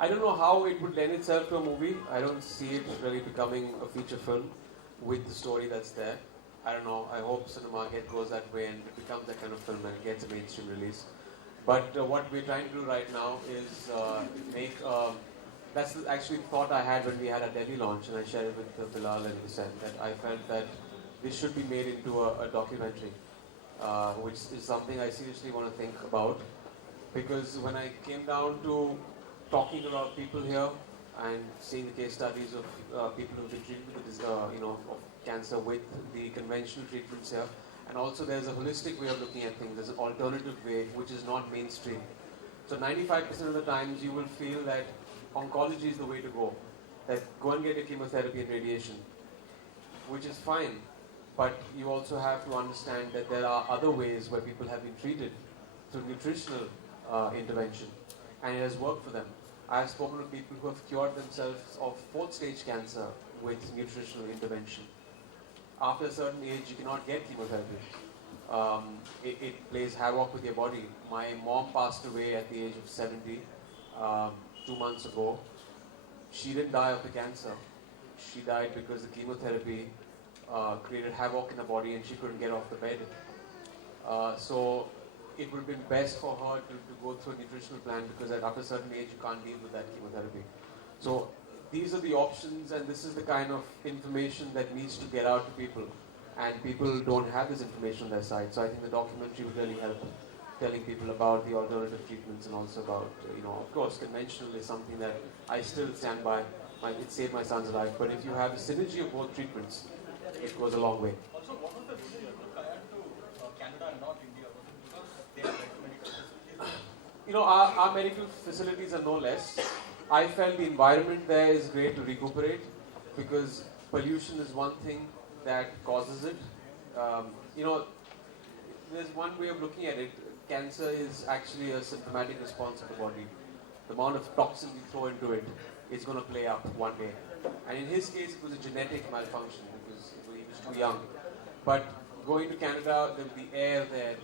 I don't know how it would lend itself to a movie. I don't see it really becoming a feature film with the story that's there. I don't know. I hope cinema goes that way and it becomes that kind of film and gets a mainstream release. But what we're trying to do right now is make. That's actually the thought I had when we had our Delhi launch, and I shared it with Bilal and Hussein, that I felt that this should be made into a documentary, which is something I seriously want to think about. Because when I came down to talking to a lot of people here and seeing the case studies of people who've been treated with this, of cancer with the conventional treatments here, and also there's a holistic way of looking at things. There's an alternative way which is not mainstream. So 95% of the times you will feel that oncology is the way to go. That go and get your chemotherapy and radiation, which is fine. But you also have to understand that there are other ways where people have been treated through nutritional intervention, and it has worked for them. I've spoken to people who have cured themselves of 4th stage cancer with nutritional intervention. After a certain age, you cannot get chemotherapy. It plays havoc with your body. My mom passed away at the age of 70, 2 months ago. She didn't die of the cancer. She died because the chemotherapy created havoc in the body and she couldn't get off the bed. So it would have been best for her to go through a nutritional plan, because after a certain age you can't deal with that chemotherapy. So these are the options, and this is the kind of information that needs to get out to people. And people don't have this information on their side. So I think the documentary would really help telling people about the alternative treatments, and also about, of course, conventional is something that I still stand by. It saved my son's life. But if you have the synergy of both treatments, it goes a long way. Also, what was the reason you took Kayan to Canada and not India? Was it because they have medical facilities? Our medical facilities are no less. I felt the environment there is great to recuperate, because pollution is one thing that causes it. There's one way of looking at it. Cancer is actually a symptomatic response of the body. The amount of toxin you throw into it is going to play up one day. And in his case, it was a genetic malfunction because he was too young. But going to Canada, the air there,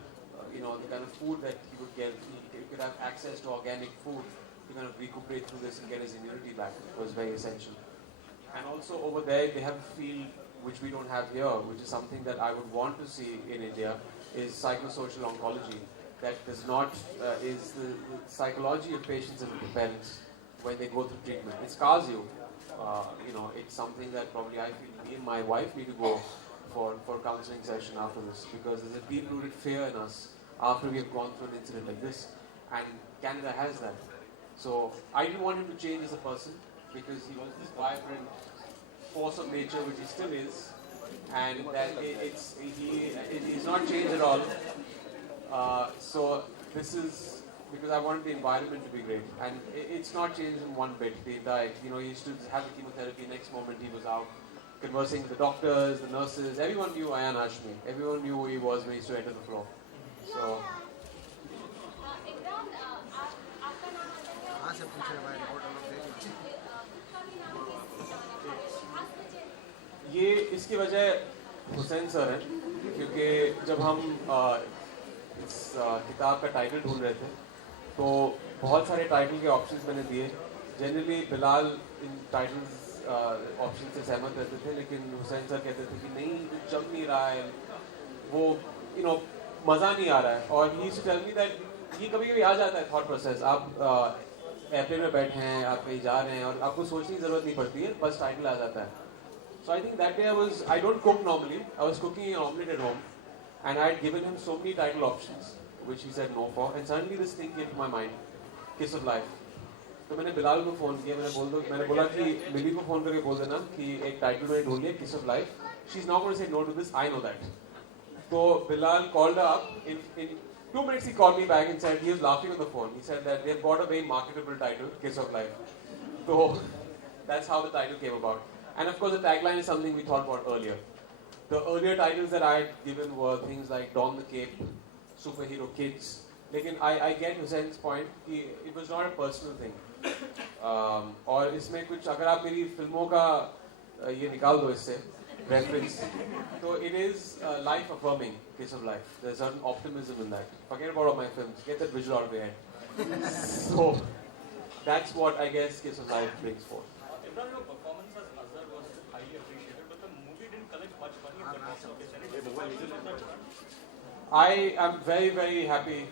the kind of food that he would get, he could have access to organic food to kind of recuperate through this and get his immunity back. It was very essential. And also over there, they have a field which we don't have here, which is something that I would want to see in India, is psychosocial oncology. That does not, is the psychology of patients and parents when they go through treatment. It scars you. It's something that probably I feel me and my wife need to go for a counseling session after this, because there's a deep-rooted fear in us after we have gone through an incident like this. And Canada has that. So I didn't want him to change as a person, because he was this vibrant force of nature, which he still is, and that he's not changed at all. So this is because I wanted the environment to be great, and it's not changed in one bit. The entire, he used to have the chemotherapy. Next moment he was out conversing with the doctors, the nurses. Everyone knew Emraan Hashmi. Everyone knew who he was when he used to enter the floor. So. ये इसकी वजह Hussain sir है, क्योंकि जब हम इस किताब का टाइटल ढूंढ रहे थे तो बहुत सारे टाइटल के ऑप्शंस मैंने दिए. जनरली बिलाल इन टाइटल्स ऑप्शन से सहमत रहते थे, लेकिन हुसैन सर कहते थे कि नहीं, जम नहीं रहा है, वो मज़ा नहीं आ रहा है. और he used to tell me that ये कभी कभी आ जाता है थॉट प्रोसेस. आप एयरप्लेन में बैठे हैं, आप कहीं जा रहे हैं और आपको सोचने की ज़रूरत नहीं पड़ती है, बस टाइटल आ जाता है. So I think that day I don't cook normally. I was cooking an omelette at home, and I had given him so many title options, which he said no for. And suddenly this thing came to my mind, Kiss of Life. तो मैंने बिलाल को phone किया. मैंने बोला कि मिली को phone करके बोल देना कि एक टाइटल मैंने ढूंढ लिया, Kiss of Life. She's not going to say no to this. I know that. So Bilal called her up. In 2 minutes he called me back and said, he was laughing on the phone. He said that they've got a very marketable title, Kiss of Life. So that's how the title came about. And of course the tagline is something we thought about earlier. The earlier titles that I had given were things like Don the Cape, Superhero Kids. Lekin I get Hussein's point, it was not a personal thing. और इसमें कुछ अगर आप मेरी फिल्मों का ये निकाल दो इससे reference, so it is life affirming, Kiss of Life. There's certain optimism in that. Forget about all my films. Get that visual out of your head. So that's what I guess Kiss of Life brings forth. Emraan, your performance as Azhar was highly appreciated, but the movie didn't collect much money at the box office. Any disappointment on that front? I am very, very happy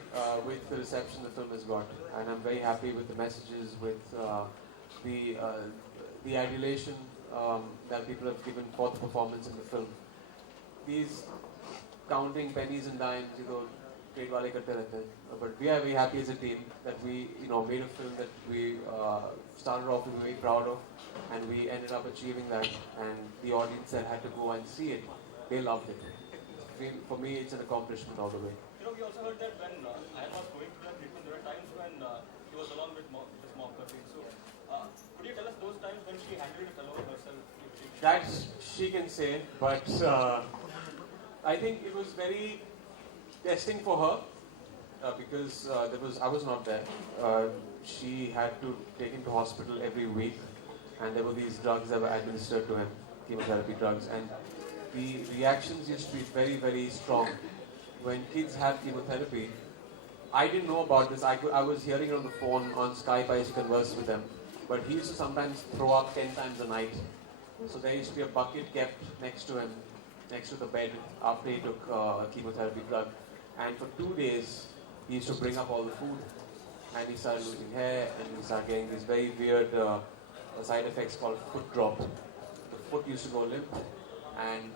with the reception the film has got, and I'm very happy with the messages, with the adulation that people have given for the performance in the film. These counting pennies and dimes, trade wale karte rehte hain. But we are very happy as a team that we, made a film that we started off to be very proud of, and we ended up achieving that. And the audience that had to go and see it, they loved it. For me, it's an accomplishment all the way. We also heard that when Ayan was going through that treatment, there were times when he was along with his mom, Kathleen. So, could you tell us those times when she handled it alone herself? That she can say, but I think it was very testing for her because I was not there. She had to take him to hospital every week, and there were these drugs that were administered to him, chemotherapy drugs, and the reactions used to be very, very strong. When kids have chemotherapy, I didn't know about this. I was hearing it on the phone, on Skype. I used to converse with them, but he used to sometimes throw up 10 times a night. So there used to be a bucket kept next to him, next to the bed after he took a chemotherapy drug. And for 2 days, he used to bring up all the food. And he started losing hair, and he started getting these very weird side effects called foot drop. The foot used to go limp, and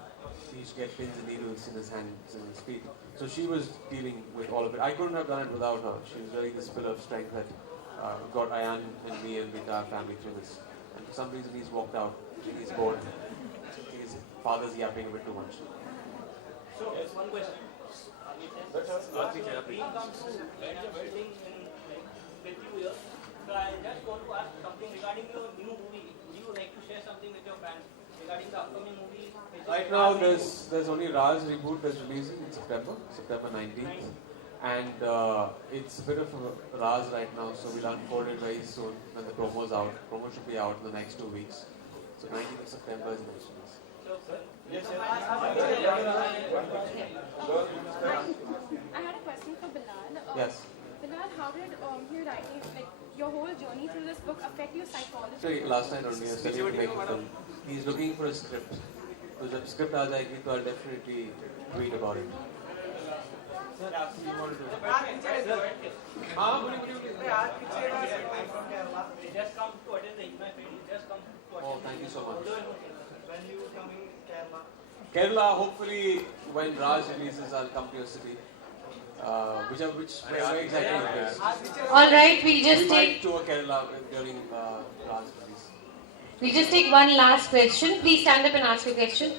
he used to get pins and needles in his hands and his feet. So she was dealing with all of it. I couldn't have done it without her. She was really this pillar of strength that got Ayan and me and the entire family through this. And for some reason, he's walked out. He's bored. His father's yapping a bit too much. So, there's one question. Dream comes to end a wedding in with you here. So I just want to ask something regarding your new movie. Would you like to share something with your fans regarding the upcoming movie? Right now, there's only Raj reboot that's releasing in September 19th. And it's a bit of a Raj right now, so we'll unfold it very soon when the promo's out. Promo should be out in the next 2 weeks. So 19th of September is the next release. I had a question for Bilal. Yes. Bilal, how did your writing, like your whole journey through this book, affect your psychology? So last night only I was telling him to make a film. He's looking for a script. So जब script आ जाएगी तो I'll definitely tweet about it. हाँ बोलिए. Just come to attend the Igna Fest. Just come to attend. Oh, thank you so much. When you coming Kerala? Kerala, hopefully when Raj releases, I'll come to your city. Where exactly it is. All right, we'll just We take might tour Kerala during Raj release. we'll just take one last question. Please stand up and ask your question.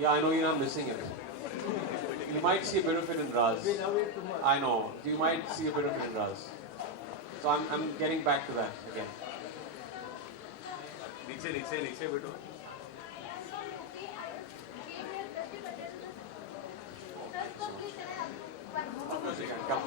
Yeah, I know you're not missing it. You might see a bit of it in Raj. I know. You might see a bit of it in Raj. So I'm getting back to that again. Of course you can. Come.